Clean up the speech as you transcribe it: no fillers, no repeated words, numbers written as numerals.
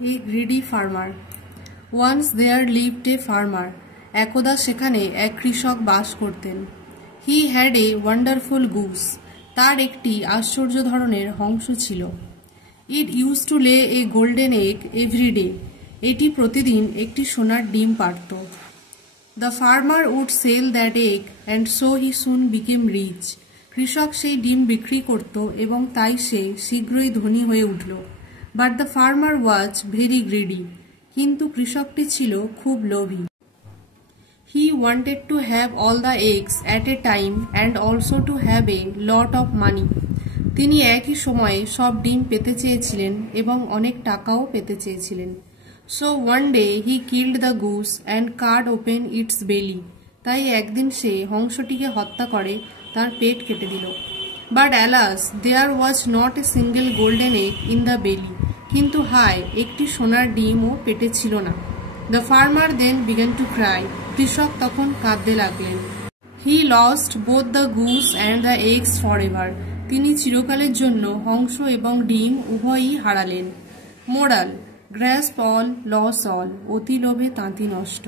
A greedy farmer. Once there lived a farmer. একদা সেখানে এক কৃষক বাস করতেন। He had a wonderful goose. তার একটি আশ্চর্য ধরনের হংস ছিল। It used to lay a golden egg every day. এটি প্রতিদিন একটি সোনার ডিম পাড়ত। The farmer would sell that egg and so he soon became rich. কৃষক সেই ডিম বিক্রি করত এবং তাই সে শীঘ্রই ধনী হয়ে উঠল। But the farmer was very greedy. কিন্তু কৃষকটি ছিল খুব লোভী। He wanted to have all the eggs at a time and also to have a lot of money. তিনি একই সময়ে সব ডিম পেতে চেয়েছিলেন এবং অনেক টাকাও পেতে চেয়েছিলেন। So one day he killed the goose and cut open its belly. তাই একদিন সে হংসটিকে হত্যা করে তার পেট কেটে দিল। But alas, there was not a single golden egg in the belly. কিন্তু হায়, একটি সোনার ডিমও পেটে ছিল না। The farmer then began to cry. কৃষক তখন কাঁদতে লাগলেন। He lost both the goose and the eggs forever. তিনি চিরকালের জন্য হংস এবং ডিম উভয়ই হারালেন। Moral: grasp all, lose all. অতি লোভে তাঁতি নষ্ট।